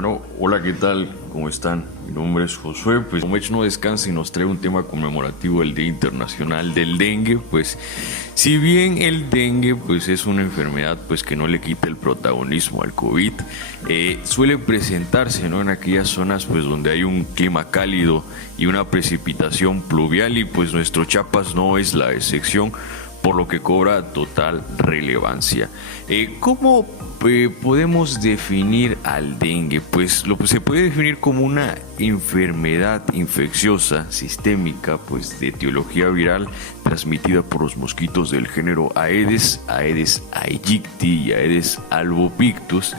Bueno, hola, ¿qué tal? ¿Cómo están? Mi nombre es Josué. Pues Omech no descansa y nos trae un tema conmemorativo del Día Internacional del Dengue. Pues si bien el dengue pues es una enfermedad pues que no le quita el protagonismo al COVID, suele presentarse, ¿no?, en aquellas zonas pues donde hay un clima cálido y una precipitación pluvial, y pues nuestro Chiapas no es la excepción, por lo que cobra total relevancia. ¿Cómo podemos definir al dengue? Pues se puede definir como una enfermedad infecciosa sistémica, pues de etiología viral, transmitida por los mosquitos del género Aedes aegypti y Aedes albopictus,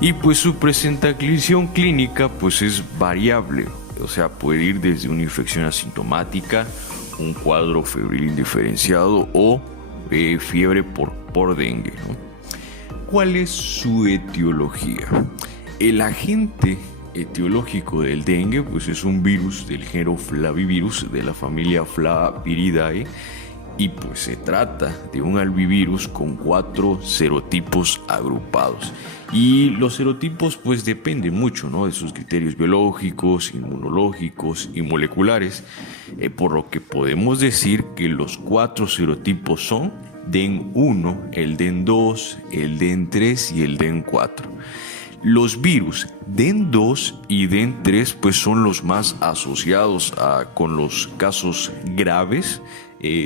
y pues su presentación clínica pues es variable, o sea, puede ir desde una infección asintomática, un cuadro febril indiferenciado o fiebre por dengue, ¿no? ¿Cuál es su etiología? El agente etiológico del dengue pues es un virus del género Flavivirus de la familia Flaviridae, y pues se trata de un albivirus con 4 serotipos agrupados. Y los serotipos pues dependen mucho, ¿no?, de sus criterios biológicos, inmunológicos y moleculares, por lo que podemos decir que los 4 serotipos son DEN1, el DEN2, el DEN3 y el DEN4. Los virus DEN2 y DEN3 pues son los más asociados con los casos graves.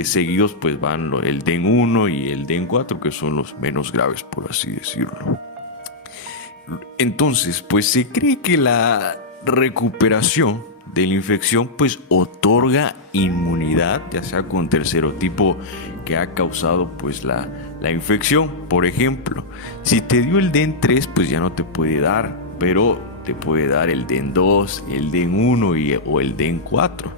Seguidos pues van el DEN1 y el DEN4, que son los menos graves, por así decirlo. Entonces pues se cree que la recuperación de la infección pues otorga inmunidad, ya sea contra el serotipo que ha causado pues la infección. Por ejemplo, si te dio el DEN3 pues ya no te puede dar, pero te puede dar el DEN2, el DEN1 o el DEN4.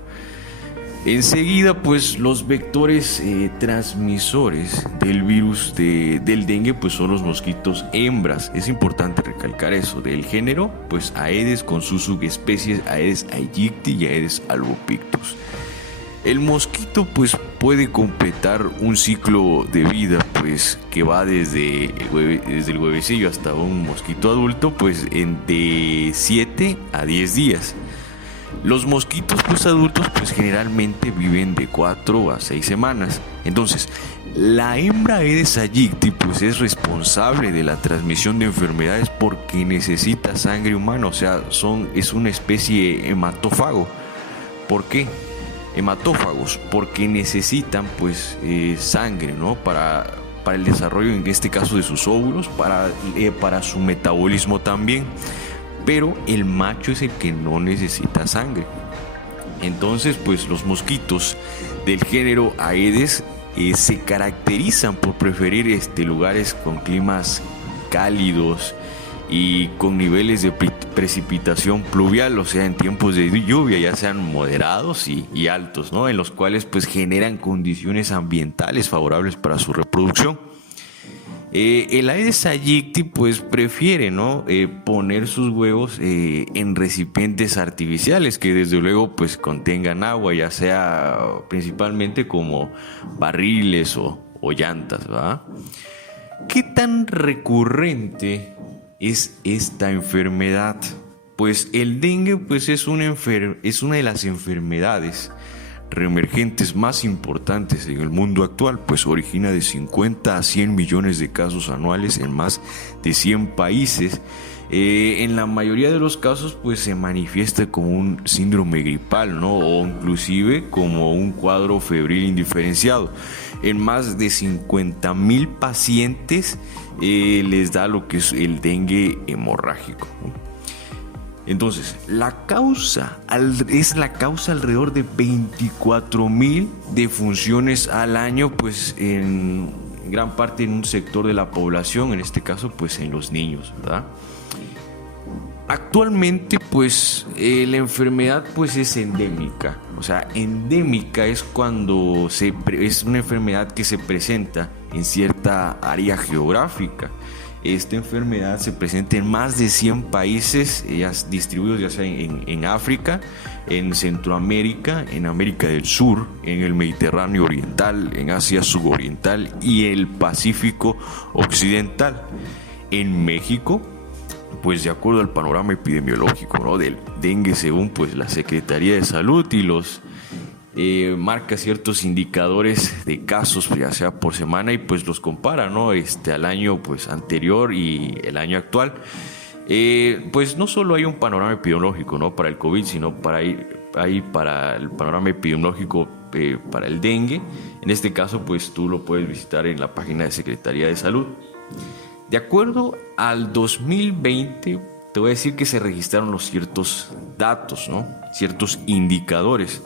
Enseguida pues los vectores transmisores del virus del dengue pues son los mosquitos hembras. Es importante recalcar eso, del género pues Aedes con sus subespecies Aedes aegypti y Aedes albopictus. El mosquito pues puede completar un ciclo de vida pues que va desde el huevecillo hasta un mosquito adulto pues de 7 a 10 días. Los mosquitos pues adultos pues generalmente viven de 4 a 6 semanas. Entonces, la hembra Aedes aegypti pues es responsable de la transmisión de enfermedades porque necesita sangre humana, o sea, es una especie hematófago. ¿Por qué? Hematófagos, porque necesitan pues sangre, ¿no?, para el desarrollo, en este caso, de sus óvulos, para su metabolismo también. Pero el macho es el que no necesita sangre. Entonces pues los mosquitos del género Aedes se caracterizan por preferir lugares con climas cálidos y con niveles de precipitación pluvial, o sea, en tiempos de lluvia, ya sean moderados y altos, ¿no?, en los cuales pues generan condiciones ambientales favorables para su reproducción. El Aedes aegypti pues prefiere, ¿no?, poner sus huevos en recipientes artificiales que desde luego pues contengan agua, ya sea principalmente como barriles o llantas, ¿va? ¿Qué tan recurrente es esta enfermedad? Pues el dengue pues es una de las enfermedades reemergentes más importantes en el mundo actual, pues origina de 50 a 100 millones de casos anuales en más de 100 países. En la mayoría de los casos pues se manifiesta como un síndrome gripal, ¿no?, o inclusive como un cuadro febril indiferenciado. En más de 50,000 pacientes les da lo que es el dengue hemorrágico, ¿no? Entonces, la causa alrededor de 24,000 defunciones al año, pues en gran parte en un sector de la población, en este caso pues en los niños, ¿verdad? Actualmente pues la enfermedad pues es endémica, o sea, endémica es cuando es una enfermedad que se presenta en cierta área geográfica. Esta enfermedad se presenta en más de 100 países distribuidos ya sea en África, en Centroamérica, en América del Sur, en el Mediterráneo Oriental, en Asia Sudoriental y el Pacífico Occidental. En México pues de acuerdo al panorama epidemiológico, ¿no?, del dengue, según pues la Secretaría de Salud y los marca ciertos indicadores de casos, ya sea por semana, y pues los compara, ¿no?, al año pues anterior y el año actual. Pues no solo hay un panorama epidemiológico, ¿no?, para el COVID, sino para el panorama epidemiológico para el dengue. En este caso, pues tú lo puedes visitar en la página de Secretaría de Salud. De acuerdo al 2020, te voy a decir que se registraron los ciertos datos, ¿no?, ciertos indicadores.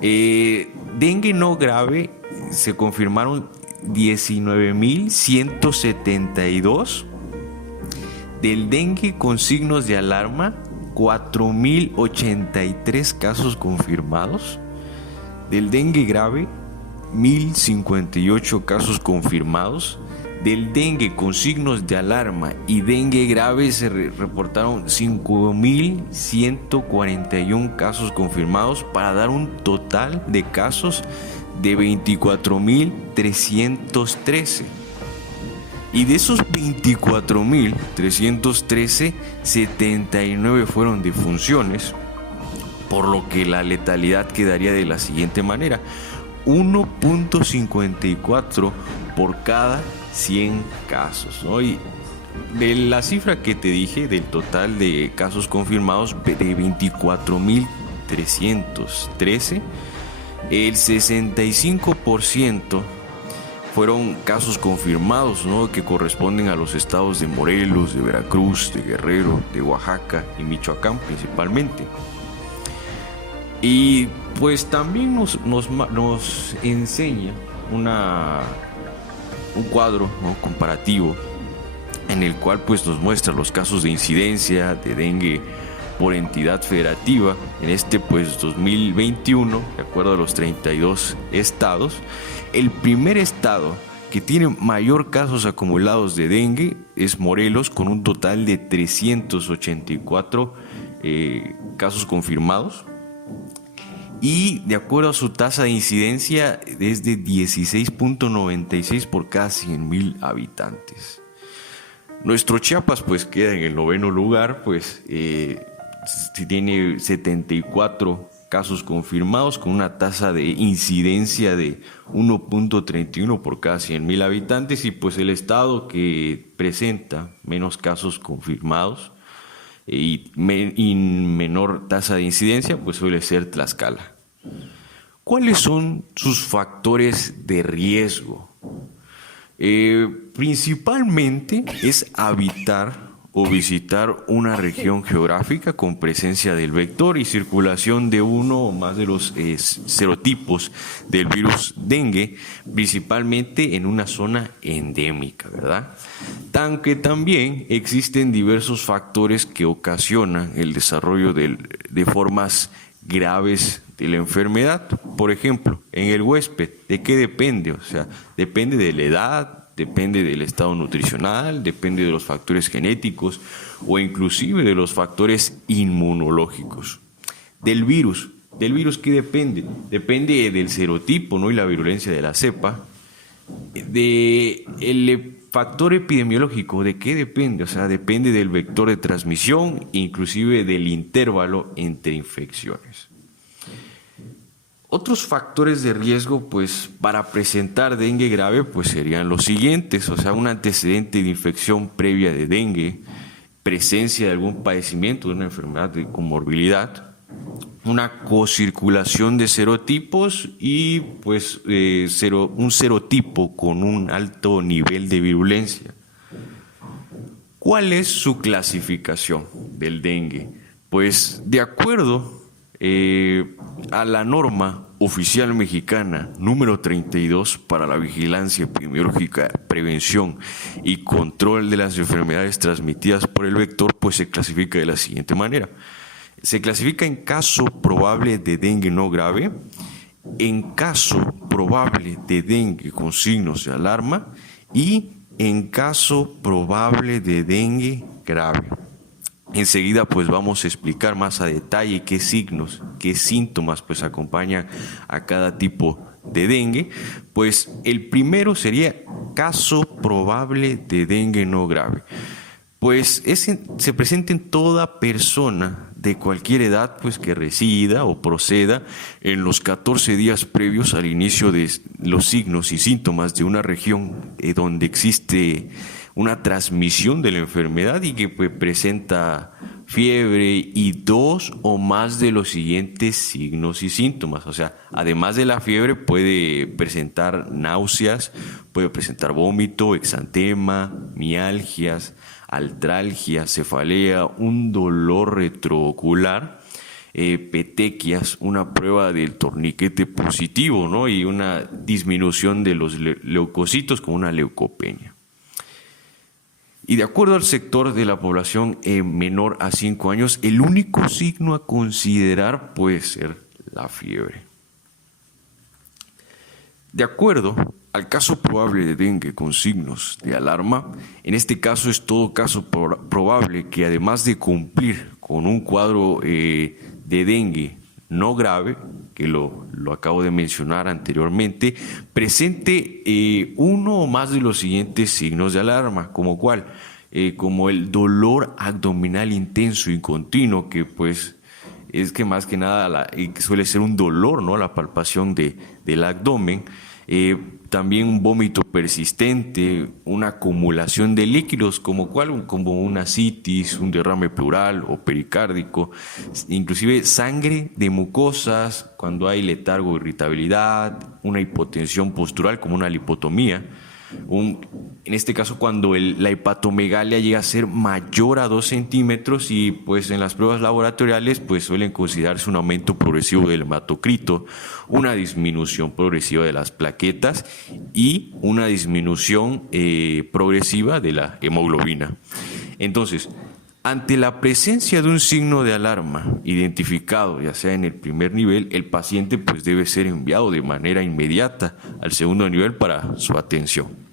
Dengue no grave se confirmaron 19.172. Del dengue con signos de alarma, 4.083 casos confirmados. Del dengue grave, 1.058 casos confirmados. Del dengue con signos de alarma y dengue grave se reportaron 5.141 casos confirmados, para dar un total de casos de 24.313. Y de esos 24.313, 79 fueron defunciones, por lo que la letalidad quedaría de la siguiente manera: 1.54 por cada 100 casos, ¿no? Y de la cifra que te dije, del total de casos confirmados de 24.313, el 65% fueron casos confirmados, ¿no?, que corresponden a los estados de Morelos, de Veracruz, de Guerrero, de Oaxaca y Michoacán principalmente. Y pues también nos enseña un cuadro, ¿no?, comparativo, en el cual pues nos muestra los casos de incidencia de dengue por entidad federativa en pues 2021, de acuerdo a los 32 estados. El primer estado que tiene mayor casos acumulados de dengue es Morelos, con un total de 384 casos confirmados. Y de acuerdo a su tasa de incidencia, es de 16.96 por cada 100,000 habitantes. Nuestro Chiapas pues queda en el 9º lugar, pues tiene 74 casos confirmados, con una tasa de incidencia de 1.31 por cada 100,000 habitantes. Y pues el estado que presenta menos casos confirmados y menor tasa de incidencia pues suele ser Tlaxcala. ¿Cuáles son sus factores de riesgo? Principalmente es habitar o visitar una región geográfica con presencia del vector y circulación de uno o más de los serotipos del virus dengue, principalmente en una zona endémica, ¿verdad? Aunque también existen diversos factores que ocasionan el desarrollo de formas graves de la enfermedad. Por ejemplo, en el huésped, ¿de qué depende? O sea, depende de la edad, depende del estado nutricional, depende de los factores genéticos o inclusive de los factores inmunológicos. Del virus, ¿qué depende? Depende del serotipo, ¿no?, y la virulencia de la cepa. El factor epidemiológico, ¿de qué depende? O sea, depende del vector de transmisión, inclusive del intervalo entre infecciones. Otros factores de riesgo, pues, para presentar dengue grave, pues serían los siguientes: o sea, un antecedente de infección previa de dengue, presencia de algún padecimiento de una enfermedad de comorbilidad, una cocirculación de serotipos y, pues, un serotipo con un alto nivel de virulencia. ¿Cuál es su clasificación del dengue? Pues, de acuerdo a la norma oficial mexicana número 32 para la vigilancia epidemiológica, prevención y control de las enfermedades transmitidas por el vector, pues se clasifica de la siguiente manera. Se clasifica en caso probable de dengue no grave, en caso probable de dengue con signos de alarma y en caso probable de dengue grave. Enseguida pues vamos a explicar más a detalle qué signos, qué síntomas pues acompañan a cada tipo de dengue. Pues el primero sería caso probable de dengue no grave. Pues se presenta en toda persona de cualquier edad pues que resida o proceda en los 14 días previos al inicio de los signos y síntomas de una región donde existe una transmisión de la enfermedad y que pues, presenta fiebre y 2 o más de los siguientes signos y síntomas. O sea, además de la fiebre puede presentar náuseas, puede presentar vómito, exantema, mialgias, artralgia, cefalea, un dolor retroocular, petequias, una prueba del torniquete positivo, ¿no? Y una disminución de los leucocitos con una leucopenia. Y de acuerdo al sector de la población menor a 5 años, el único signo a considerar puede ser la fiebre. De acuerdo al caso probable de dengue con signos de alarma, en este caso es todo caso probable que además de cumplir con un cuadro de dengue no grave, que lo acabo de mencionar anteriormente, presente uno o más de los siguientes signos de alarma, como cuál, como el dolor abdominal intenso y continuo, que pues es que más que nada suele ser un dolor, ¿no? La palpación del abdomen. También un vómito persistente, una acumulación de líquidos, como una ascitis, un derrame pleural o pericárdico, inclusive sangre de mucosas, cuando hay letargo, irritabilidad, una hipotensión postural como una lipotomía. En este caso, cuando la hepatomegalia llega a ser mayor a 2 centímetros y pues en las pruebas laboratoriales pues suelen considerarse un aumento progresivo del hematocrito, una disminución progresiva de las plaquetas y una disminución progresiva de la hemoglobina. Entonces, ante la presencia de un signo de alarma identificado, ya sea en el primer nivel, el paciente pues debe ser enviado de manera inmediata al segundo nivel para su atención.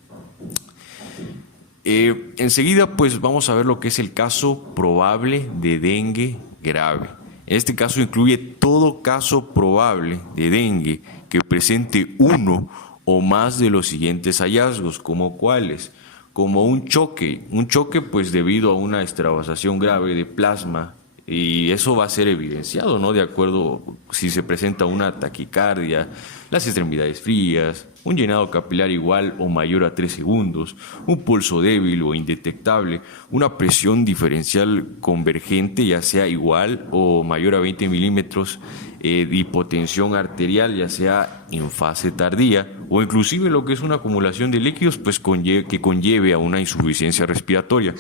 Enseguida pues vamos a ver lo que es el caso probable de dengue grave. En este caso incluye todo caso probable de dengue que presente uno o más de los siguientes hallazgos, como cuáles, como un choque pues debido a una extravasación grave de plasma, y eso va a ser evidenciado, ¿no? De acuerdo si se presenta una taquicardia, las extremidades frías, un llenado capilar igual o mayor a 3 segundos, un pulso débil o indetectable, una presión diferencial convergente, ya sea igual o mayor a 20 milímetros, de hipotensión arterial, ya sea en fase tardía, o inclusive lo que es una acumulación de líquidos, pues que conlleve a una insuficiencia respiratoria.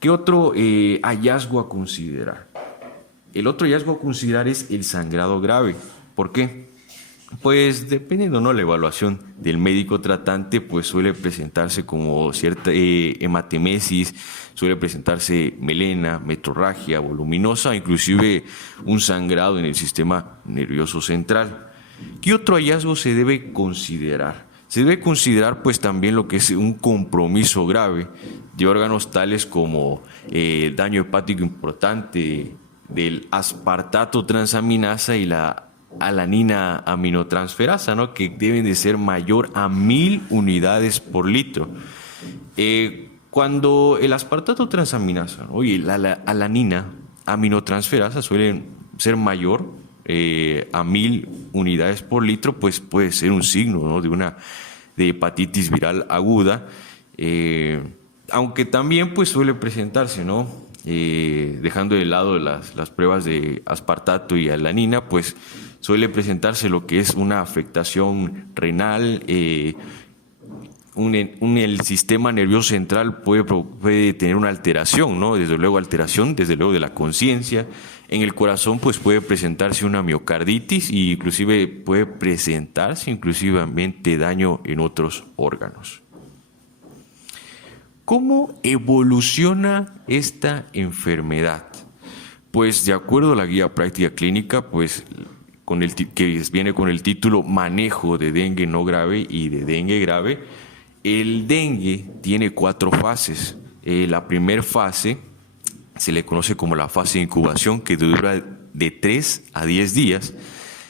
¿Qué otro hallazgo a considerar? El otro hallazgo a considerar es el sangrado grave. ¿Por qué? Pues dependiendo, ¿no?, la evaluación del médico tratante, pues suele presentarse como cierta hematemesis, suele presentarse melena, metrorragia voluminosa, inclusive un sangrado en el sistema nervioso central. ¿Qué otro hallazgo se debe considerar? Se debe considerar pues también lo que es un compromiso grave de órganos tales como daño hepático importante del aspartato transaminasa y la alanina aminotransferasa, ¿no?, que deben de ser mayor a 1000 unidades por litro. Cuando el aspartato transaminasa, ¿no?, y la alanina aminotransferasa suelen ser mayor a 1000 unidades por litro, pues puede ser un signo, ¿no?, de hepatitis viral aguda, aunque también pues suele presentarse, ¿no?, dejando de lado las pruebas de aspartato y alanina, pues suele presentarse lo que es una afectación renal, el sistema nervioso central puede tener una alteración, ¿no? Desde luego de la conciencia. En el corazón pues puede presentarse una miocarditis e inclusive puede presentarse inclusivamente daño en otros órganos. ¿Cómo evoluciona esta enfermedad? Pues de acuerdo a la guía práctica clínica, pues que viene con el título Manejo de dengue no grave y de dengue grave, el dengue tiene 4 fases. La primera fase se le conoce como la fase de incubación, que dura de 3 a 10 días,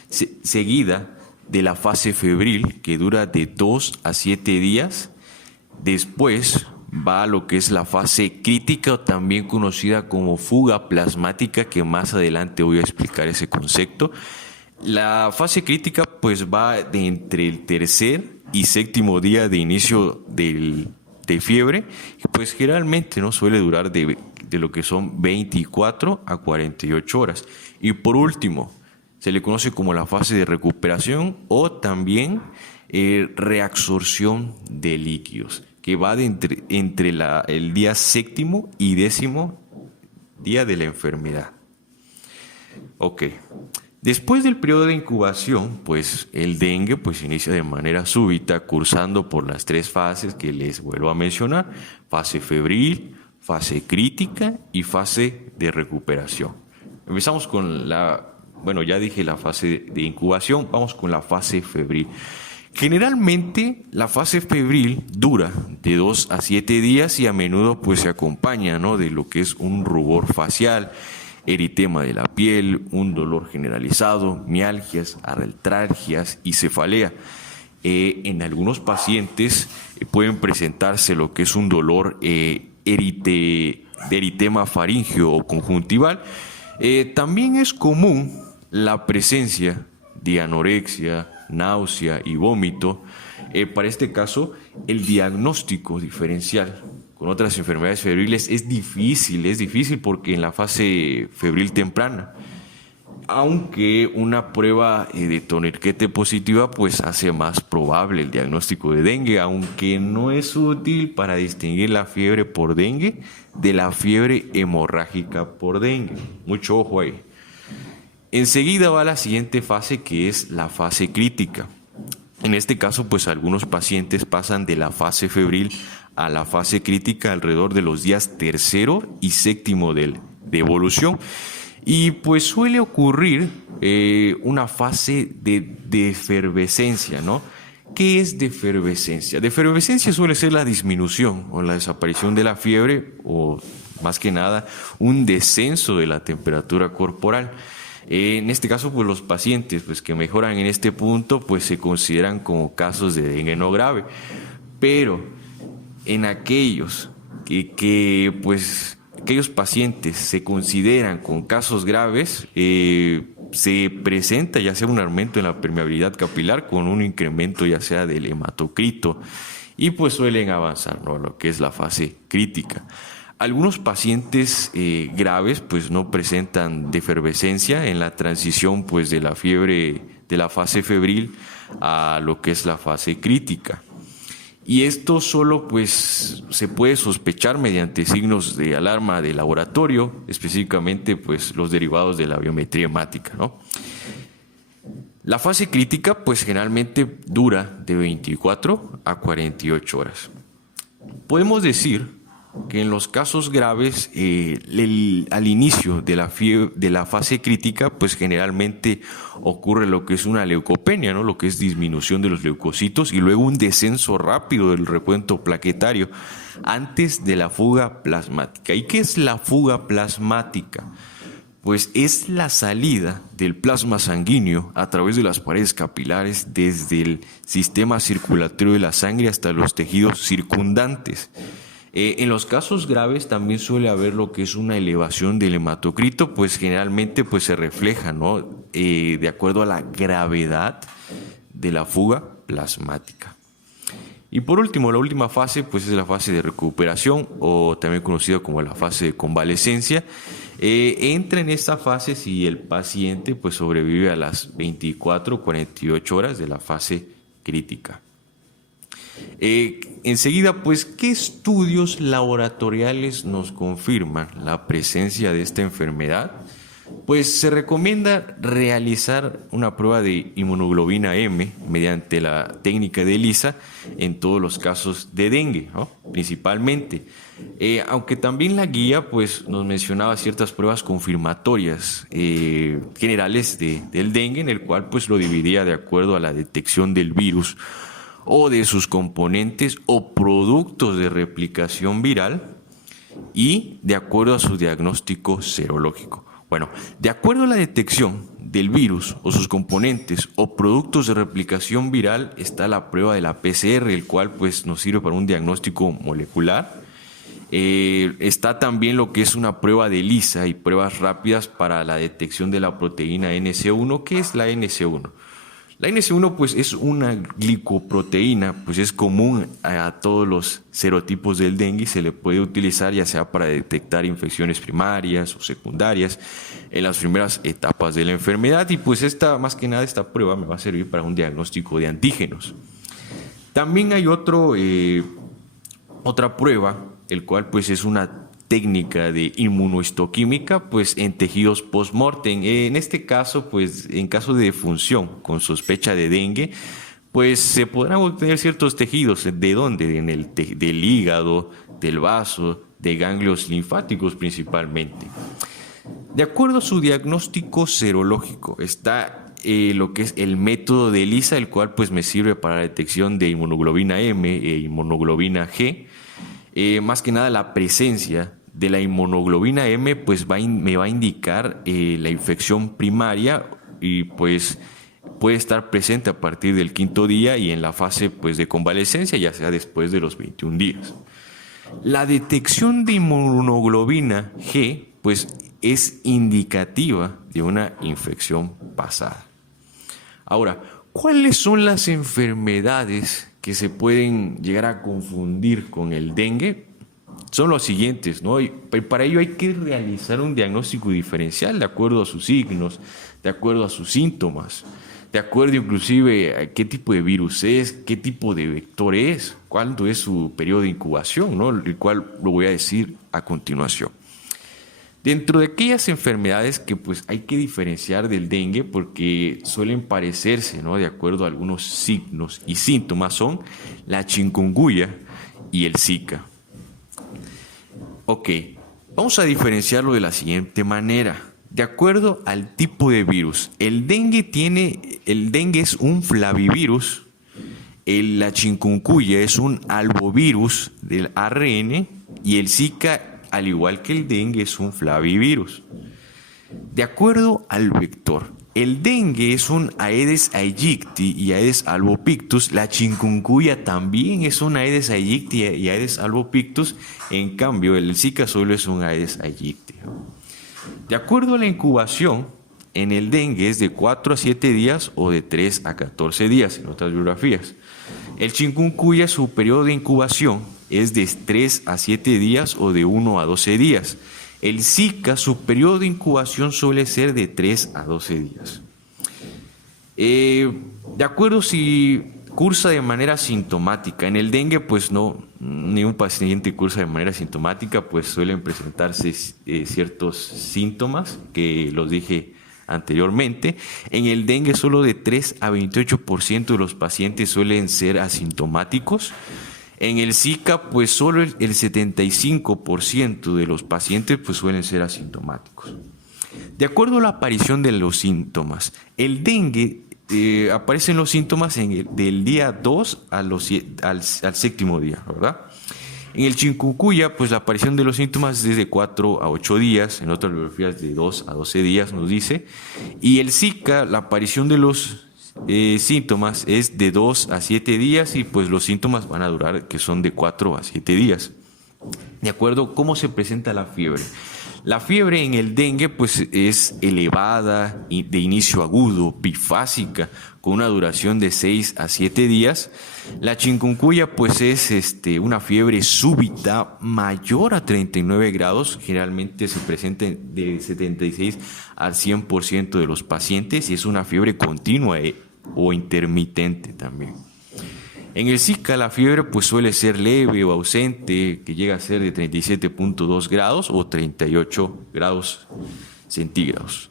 seguida de la fase febril, que dura de 2 a 7 días. Después va a lo que es la fase crítica o también conocida como fuga plasmática, que más adelante voy a explicar ese concepto. La fase crítica pues va de entre el tercer y séptimo día de inicio de fiebre, y pues generalmente no suele durar de lo que son 24 a 48 horas. Y por último, se le conoce como la fase de recuperación o también reabsorción de líquidos, que va de entre el día séptimo y décimo día de la enfermedad. Ok. Después del periodo de incubación, pues el dengue pues inicia de manera súbita, cursando por las 3 fases que les vuelvo a mencionar: fase febril, fase crítica y fase de recuperación. Empezamos con ya dije la fase de incubación, vamos con la fase febril. Generalmente la fase febril dura de 2 a 7 días y a menudo pues se acompaña, ¿no?, de lo que es un rubor facial, eritema de la piel, un dolor generalizado, mialgias, artralgias y cefalea. En algunos pacientes pueden presentarse lo que es un dolor de eritema faríngeo o conjuntival. También es común la presencia de anorexia, náusea y vómito. Para este caso, el diagnóstico diferencial con otras enfermedades febriles es difícil porque en la fase febril temprana, aunque una prueba de tourniquet positiva pues hace más probable el diagnóstico de dengue, aunque no es útil para distinguir la fiebre por dengue de la fiebre hemorrágica por dengue. Mucho ojo ahí. Enseguida va la siguiente fase, que es la fase crítica. En este caso, pues algunos pacientes pasan de la fase febril a la fase crítica alrededor de los días tercero y séptimo de evolución. Y pues suele ocurrir una fase de efervescencia, ¿no? ¿Qué es defervescencia? Defervescencia suele ser la disminución o la desaparición de la fiebre, o más que nada un descenso de la temperatura corporal. En este caso, pues los pacientes pues, que mejoran en este punto pues se consideran como casos de dengue no grave. Pero en aquellos aquellos pacientes se consideran con casos graves, se presenta ya sea un aumento en la permeabilidad capilar con un incremento ya sea del hematocrito y pues suelen avanzar, ¿no?, lo que es la fase crítica. Algunos pacientes graves pues no presentan defervescencia en la transición pues de la fiebre de la fase febril a lo que es la fase crítica. Y esto solo pues se puede sospechar mediante signos de alarma de laboratorio, específicamente pues los derivados de la biometría hemática, ¿no? La fase crítica pues generalmente dura de 24 a 48 horas. Podemos decir que en los casos graves, al inicio de la fase crítica, pues generalmente ocurre lo que es una leucopenia, ¿no?, lo que es disminución de los leucocitos y luego un descenso rápido del recuento plaquetario antes de la fuga plasmática. ¿Y qué es la fuga plasmática? Pues es la salida del plasma sanguíneo a través de las paredes capilares desde el sistema circulatorio de la sangre hasta los tejidos circundantes. En los casos graves también suele haber lo que es una elevación del hematocrito, pues generalmente pues se refleja, ¿no?, de acuerdo a la gravedad de la fuga plasmática. Y por último, la última fase pues es la fase de recuperación, o también conocida como la fase de convalescencia. Entra en esta fase si el paciente pues sobrevive a las 24 o 48 horas de la fase crítica. Enseguida, pues, ¿qué estudios laboratoriales nos confirman la presencia de esta enfermedad? Pues se recomienda realizar una prueba de inmunoglobina M mediante la técnica de ELISA en todos los casos de dengue, ¿no?, principalmente. Aunque también la guía pues, nos mencionaba ciertas pruebas confirmatorias generales del dengue, en el cual pues, lo dividía de acuerdo a la detección del virus o de sus componentes o productos de replicación viral y de acuerdo a su diagnóstico serológico. Bueno, de acuerdo a la detección del virus o sus componentes o productos de replicación viral está la prueba de la PCR, el cual pues nos sirve para un diagnóstico molecular Está también lo que es una prueba de ELISA y pruebas rápidas para la detección de la proteína NC1. ¿Qué es la NC1? La NC1 pues es una glicoproteína, pues es común a todos los serotipos del dengue y se le puede utilizar ya sea para detectar infecciones primarias o secundarias en las primeras etapas de la enfermedad, y pues más que nada esta prueba me va a servir para un diagnóstico de antígenos. También hay otra prueba, el cual pues es una técnica de inmunohistoquímica pues en tejidos post-mortem. En este caso, pues en caso de defunción con sospecha de dengue, pues se podrán obtener ciertos tejidos. ¿De dónde? Del hígado, del vaso, de ganglios linfáticos principalmente. De acuerdo a su diagnóstico serológico, está lo que es el método de ELISA, el cual pues me sirve para la detección de inmunoglobina M e inmunoglobina G. Más que nada la presencia de la inmunoglobina M pues me va a indicar la infección primaria, y pues puede estar presente a partir del 5.º día y en la fase pues de convalecencia, ya sea después de los 21 días. La detección de inmunoglobina G pues es indicativa de una infección pasada. Ahora, ¿cuáles son las enfermedades que se pueden llegar a confundir con el dengue? Son los siguientes, ¿no? Y para ello hay que realizar un diagnóstico diferencial de acuerdo a sus signos, de acuerdo a sus síntomas, de acuerdo inclusive a qué tipo de virus es, qué tipo de vector es, cuándo es su periodo de incubación, ¿no? El cual lo voy a decir a continuación. Dentro de aquellas enfermedades que pues hay que diferenciar del dengue porque suelen parecerse, ¿no? De acuerdo a algunos signos y síntomas, son la chikungunya y el Zika. Ok, vamos a diferenciarlo de la siguiente manera. De acuerdo al tipo de virus, el dengue es un flavivirus, la chikungunya es un albovirus del ARN y el Zika, al igual que el dengue, es un flavivirus. De acuerdo al vector, el dengue es un Aedes aegypti y Aedes albopictus. La chikungunya también es un Aedes aegypti y Aedes albopictus. En cambio, el Zika solo es un Aedes aegypti. De acuerdo a la incubación, en el dengue es de 4 a 7 días o de 3 a 14 días en otras biografías. El chikungunya, su periodo de incubación es de 3 a 7 días o de 1 a 12 días. El Zika, su periodo de incubación suele ser de 3 a 12 días. De acuerdo si cursa de manera sintomática. En el dengue, pues no, ningún paciente cursa de manera sintomática, pues suelen presentarse ciertos síntomas que los dije anteriormente. En el dengue solo de 3 a 28% de los pacientes suelen ser asintomáticos. En el Zika, pues solo el 75% de los pacientes pues suelen ser asintomáticos. De acuerdo a la aparición de los síntomas, el dengue aparecen los síntomas del día 2 al 7.º día, ¿verdad? En el chikungunya, pues la aparición de los síntomas es de 4 a 8 días, en otras biografías de 2 a 12 días nos dice, y el Zika, la aparición de los síntomas es de 2 a 7 días y pues los síntomas van a durar, que son de 4 a 7 días. De acuerdo, ¿cómo se presenta la fiebre? La fiebre en el dengue pues es elevada, de inicio agudo, bifásica, con una duración de 6 a 7 días. La chikungunya pues es una fiebre súbita mayor a 39 grados, generalmente se presenta de 76 al 100% de los pacientes y es una fiebre continua o intermitente también. En el Zika la fiebre pues suele ser leve o ausente, que llega a ser de 37.2 grados o 38 grados centígrados.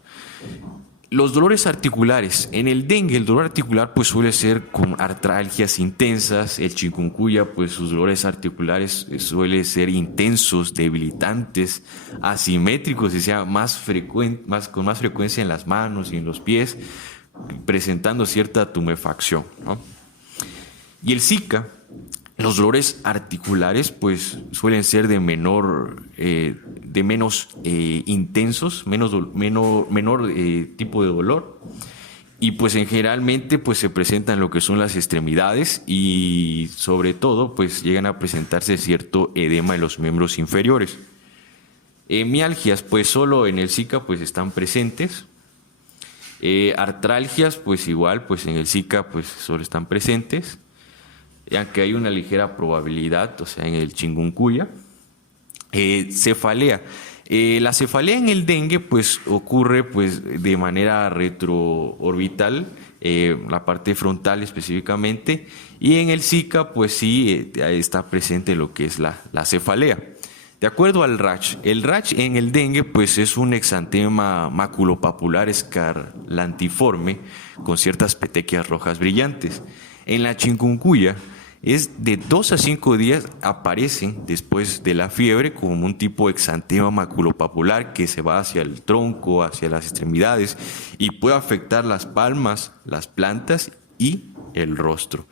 Los dolores articulares. En el dengue el dolor articular pues suele ser con artralgias intensas. El chikungunya pues sus dolores articulares suelen ser intensos, debilitantes, asimétricos, y sea con más frecuencia en las manos y en los pies, presentando cierta tumefacción, ¿no? Y el Zika, los dolores articulares pues suelen ser de menos intensos, menor tipo de dolor, y pues en generalmente pues se presentan lo que son las extremidades y sobre todo pues llegan a presentarse cierto edema en los miembros inferiores. Mialgias pues solo en el Zika pues están presentes. Artralgias pues igual pues en el Zika pues solo están presentes, aunque hay una ligera probabilidad, o sea en el chikungunya. Cefalea. La cefalea en el dengue pues ocurre pues de manera retroorbital, la parte frontal específicamente, y en el Zika pues sí está presente lo que es la cefalea. De acuerdo al rash, el rash en el dengue pues es un exantema maculopapular escarlantiforme con ciertas petequias rojas brillantes. En la chikungunya es de 2 a 5 días, aparecen después de la fiebre como un tipo de exantema maculopapular que se va hacia el tronco, hacia las extremidades y puede afectar las palmas, las plantas y el rostro.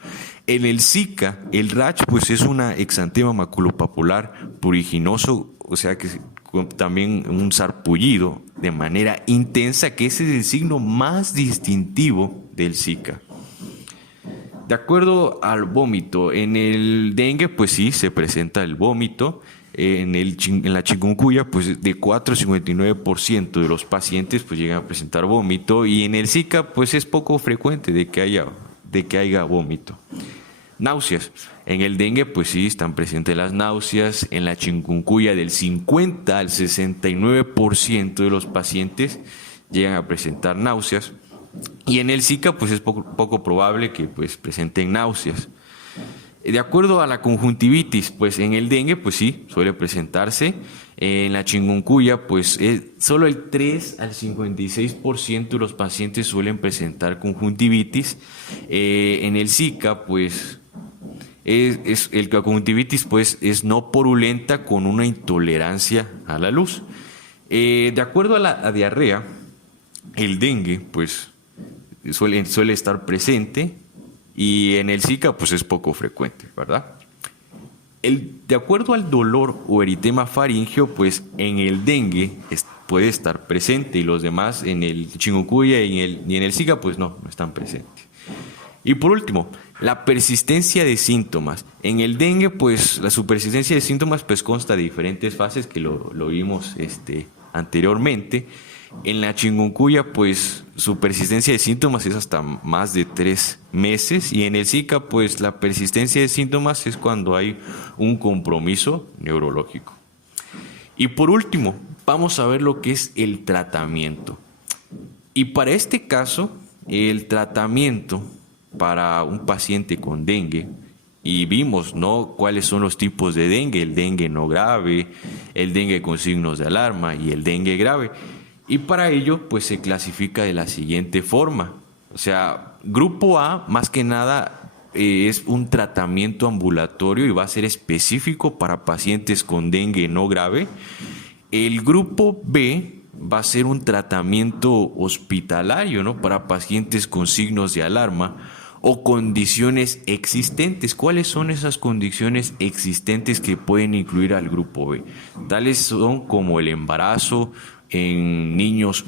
En el Zika, el rash pues es una exantema maculopapular pruriginoso, o sea que también un sarpullido de manera intensa, que ese es el signo más distintivo del Zika. De acuerdo al vómito, en el dengue pues sí se presenta el vómito. En la chikungunya pues de 4 a 59% de los pacientes pues llegan a presentar vómito, y en el Zika pues es poco frecuente de que haya vómito. Náuseas. En el dengue pues sí están presentes las náuseas. En la chikungunya del 50 al 69% de los pacientes llegan a presentar náuseas. Y en el Zika pues es poco probable que pues presenten náuseas. De acuerdo a la conjuntivitis, pues en el dengue pues sí suele presentarse. En la chikungunya pues solo el 3 al 56% de los pacientes suelen presentar conjuntivitis. En el Zika pues la conjuntivitis pues es no purulenta con una intolerancia a la luz. De acuerdo a la diarrea, el dengue pues suele estar presente, y en el Zika pues es poco frecuente, ¿verdad? De acuerdo al dolor o eritema faríngeo, pues en el dengue puede estar presente, y los demás en el chikungunya y en el Zika pues no están presentes. Y por último, la persistencia de síntomas. En el dengue pues la persistencia de síntomas pues consta de diferentes fases que lo vimos anteriormente. En la chikungunya pues su persistencia de síntomas es hasta más de 3 meses, y en el Zika pues la persistencia de síntomas es cuando hay un compromiso neurológico. Y por último, vamos a ver lo que es el tratamiento. Y para este caso, el tratamiento para un paciente con dengue, y vimos, ¿no?, cuáles son los tipos de dengue: el dengue no grave, el dengue con signos de alarma y el dengue grave. Y para ello, pues se clasifica de la siguiente forma. O sea, grupo A, más que nada, es un tratamiento ambulatorio y va a ser específico para pacientes con dengue no grave. El grupo B va a ser un tratamiento hospitalario, ¿no?, para pacientes con signos de alarma o condiciones existentes. ¿Cuáles son esas condiciones existentes que pueden incluir al grupo B? Tales son como el embarazo en niños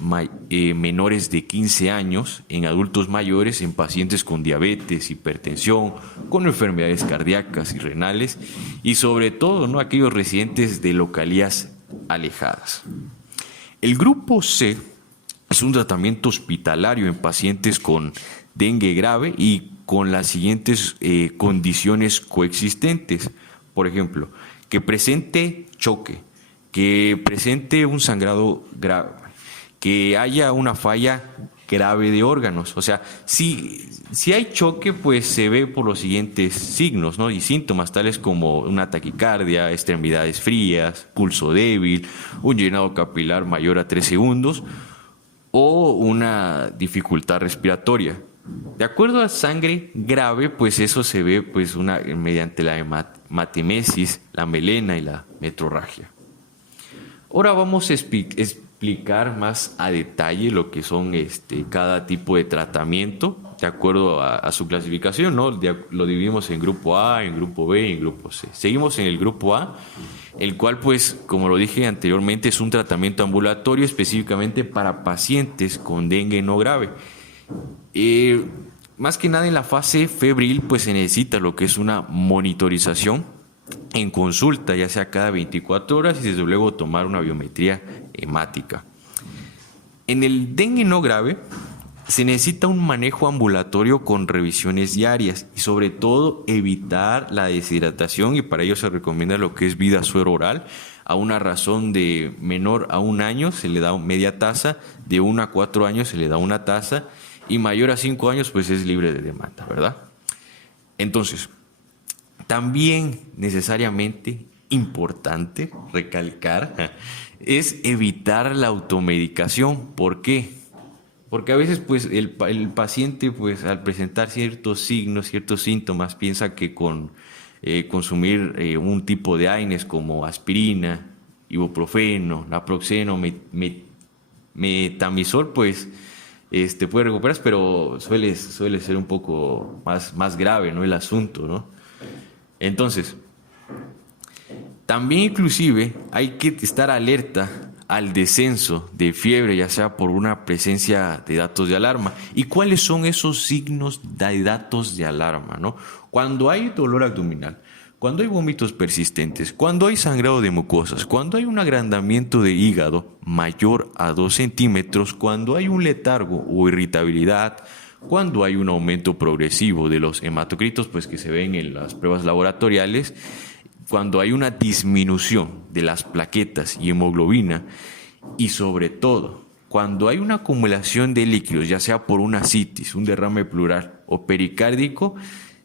menores de 15 años, en adultos mayores, en pacientes con diabetes, hipertensión, con enfermedades cardíacas y renales, y sobre todo, ¿no?, aquellos residentes de localías alejadas. El grupo C es un tratamiento hospitalario en pacientes con dengue grave y con las siguientes condiciones coexistentes. Por ejemplo, que presente choque, que presente un sangrado grave, que haya una falla grave de órganos. O sea, si hay choque, pues se ve por los siguientes signos, ¿no?, y síntomas, tales como una taquicardia, extremidades frías, pulso débil, un llenado capilar mayor a 3 segundos o una dificultad respiratoria. De acuerdo a sangre grave, pues eso se ve pues mediante la hematemesis, la melena y la metrorragia. Ahora vamos a explicar más a detalle lo que son cada tipo de tratamiento de acuerdo a su clasificación, ¿no? Lo dividimos en grupo A, en grupo B y en grupo C. Seguimos en el grupo A, el cual, pues, como lo dije anteriormente, es un tratamiento ambulatorio específicamente para pacientes con dengue no grave. Más que nada en la fase febril, pues se necesita lo que es una monitorización en consulta, ya sea cada 24 horas y desde luego tomar una biometría hemática. En el dengue no grave se necesita un manejo ambulatorio con revisiones diarias y sobre todo evitar la deshidratación, y para ello se recomienda lo que es vida suero oral. A una razón de menor a 1 año se le da media taza, de 1 a 4 años se le da una taza y mayor a 5 años pues es libre de demanda, ¿verdad? Entonces, también necesariamente importante recalcar es evitar la automedicación. ¿Por qué? Porque a veces pues el paciente pues al presentar ciertos signos, ciertos síntomas, piensa que con consumir un tipo de AINES como aspirina, ibuprofeno, naproxeno, metamizol, pues puede recuperarse, pero suele ser un poco más grave, ¿no? El asunto, ¿no? Entonces, también inclusive hay que estar alerta al descenso de fiebre, ya sea por una presencia de datos de alarma. ¿Y cuáles son esos signos de datos de alarma, no? Cuando hay dolor abdominal, cuando hay vómitos persistentes, cuando hay sangrado de mucosas, cuando hay un agrandamiento de hígado mayor a 2 centímetros, cuando hay un letargo o irritabilidad, cuando hay un aumento progresivo de los hematocritos, pues que se ven en las pruebas laboratoriales, cuando hay una disminución de las plaquetas y hemoglobina, y sobre todo cuando hay una acumulación de líquidos, ya sea por una ascitis, un derrame pleural o pericárdico,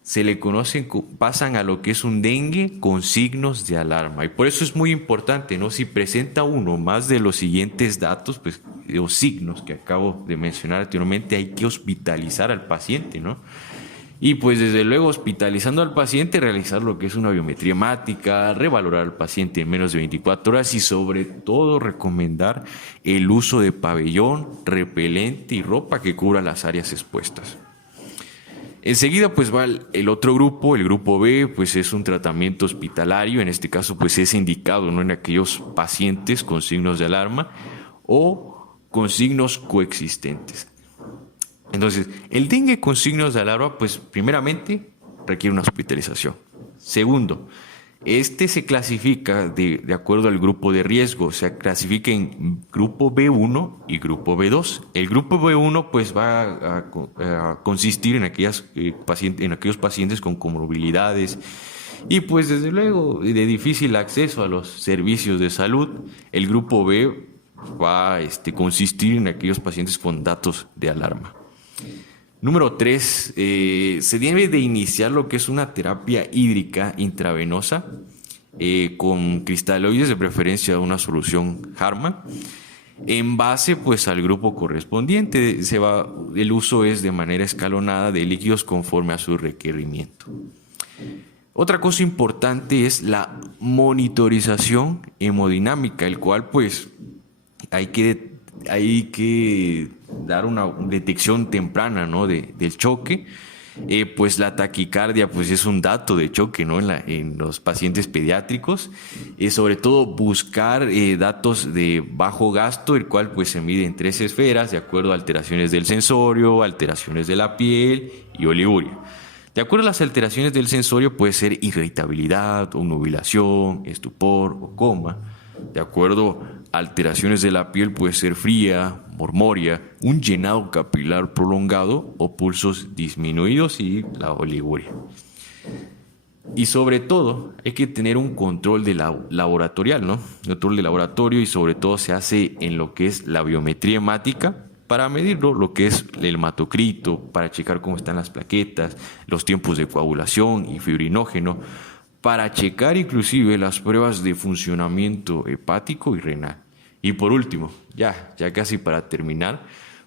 se le conocen, pasan a lo que es un dengue con signos de alarma. Y por eso es muy importante, ¿no? Si presenta uno más de los siguientes datos, pues, o signos que acabo de mencionar anteriormente, hay que hospitalizar al paciente, ¿no? Y pues desde luego hospitalizando al paciente, realizar lo que es una biometría hemática, revalorar al paciente en menos de 24 horas y sobre todo recomendar el uso de pabellón, repelente y ropa que cubra las áreas expuestas. Enseguida pues va el otro grupo, el grupo B, pues es un tratamiento hospitalario, en este caso pues es indicado, ¿no?, en aquellos pacientes con signos de alarma o con signos coexistentes. Entonces, el dengue con signos de alarma, pues primeramente requiere una hospitalización. Segundo, se clasifica de acuerdo al grupo de riesgo, se clasifica en grupo B1 y grupo B2. El grupo B1 pues va a consistir en aquellos pacientes con comorbilidades y pues desde luego de difícil acceso a los servicios de salud. El grupo B va a consistir en aquellos pacientes con datos de alarma. Número 3, se debe de iniciar lo que es una terapia hídrica intravenosa con cristaloides, de preferencia una solución Harman, en base pues al grupo correspondiente. El uso es de manera escalonada de líquidos conforme a su requerimiento. Otra cosa importante es la monitorización hemodinámica, el cual pues hay que dar una detección temprana, ¿no?, del choque. Pues la taquicardia pues es un dato de choque, ¿no?, en los pacientes pediátricos. Sobre todo buscar datos de bajo gasto, el cual pues se mide en 3 esferas de acuerdo a alteraciones del sensorio, alteraciones de la piel y oliguria. De acuerdo a las alteraciones del sensorio puede ser irritabilidad, obnubilación, estupor o coma. De acuerdo a alteraciones de la piel puede ser fría, mormoria, un llenado capilar prolongado o pulsos disminuidos y la oliguria. Y sobre todo hay que tener un control laboratorial, ¿no? Control de laboratorio, y sobre todo se hace en lo que es la biometría hemática para medirlo, lo que es el hematocrito, para checar cómo están las plaquetas, los tiempos de coagulación y fibrinógeno, para checar inclusive las pruebas de funcionamiento hepático y renal. Y por último, ya casi para terminar,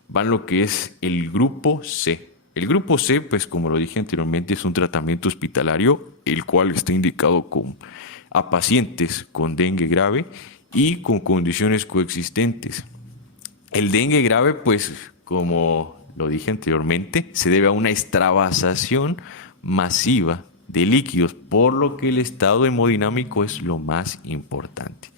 van lo que es el grupo C. El grupo C, pues como lo dije anteriormente, es un tratamiento hospitalario, el cual está indicado a pacientes con dengue grave y con condiciones coexistentes. El dengue grave, pues como lo dije anteriormente, se debe a una extravasación masiva de líquidos, por lo que el estado hemodinámico es lo más importante.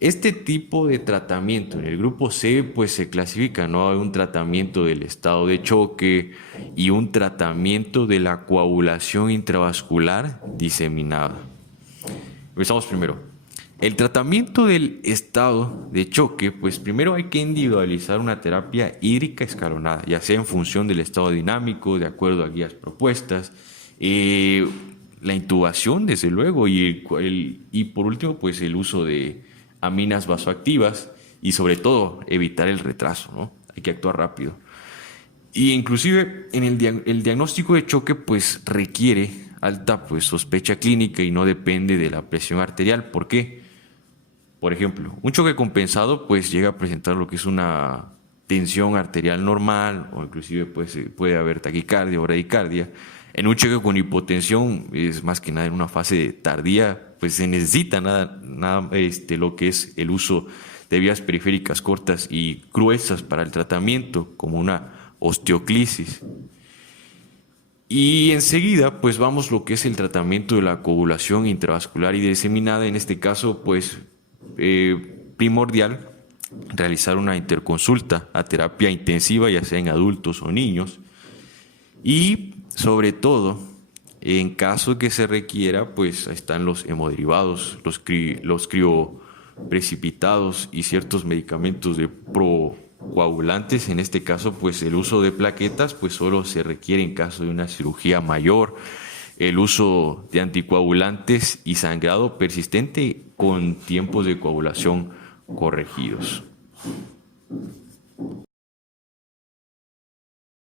Este tipo de tratamiento en el grupo C pues se clasifica, ¿no? Hay un tratamiento del estado de choque y un tratamiento de la coagulación intravascular diseminada. Empezamos primero. El tratamiento del estado de choque, pues primero hay que individualizar una terapia hídrica escalonada, ya sea en función del estado dinámico, de acuerdo a guías propuestas, la intubación, desde luego, y por último, pues el uso de aminas vasoactivas y sobre todo evitar el retraso, ¿no? Hay que actuar rápido. Y inclusive en el diagnóstico de choque pues requiere alta pues sospecha clínica y no depende de la presión arterial. ¿Por qué? Por ejemplo, un choque compensado pues llega a presentar lo que es una tensión arterial normal o inclusive pues, puede haber taquicardia o bradicardia. En un choque con hipotensión, es más que nada en una fase tardía, pues se necesita lo que es el uso de vías periféricas cortas y gruesas para el tratamiento, como una osteoclisis. Y enseguida, pues vamos lo que es el tratamiento de la coagulación intravascular y diseminada. En este caso, pues primordial realizar una interconsulta a terapia intensiva, ya sea en adultos o niños. Y sobre todo, en caso que se requiera, pues están los hemoderivados, los crioprecipitados y ciertos medicamentos de procoagulantes. En este caso, pues el uso de plaquetas, pues solo se requiere en caso de una cirugía mayor. El uso de anticoagulantes y sangrado persistente con tiempos de coagulación corregidos.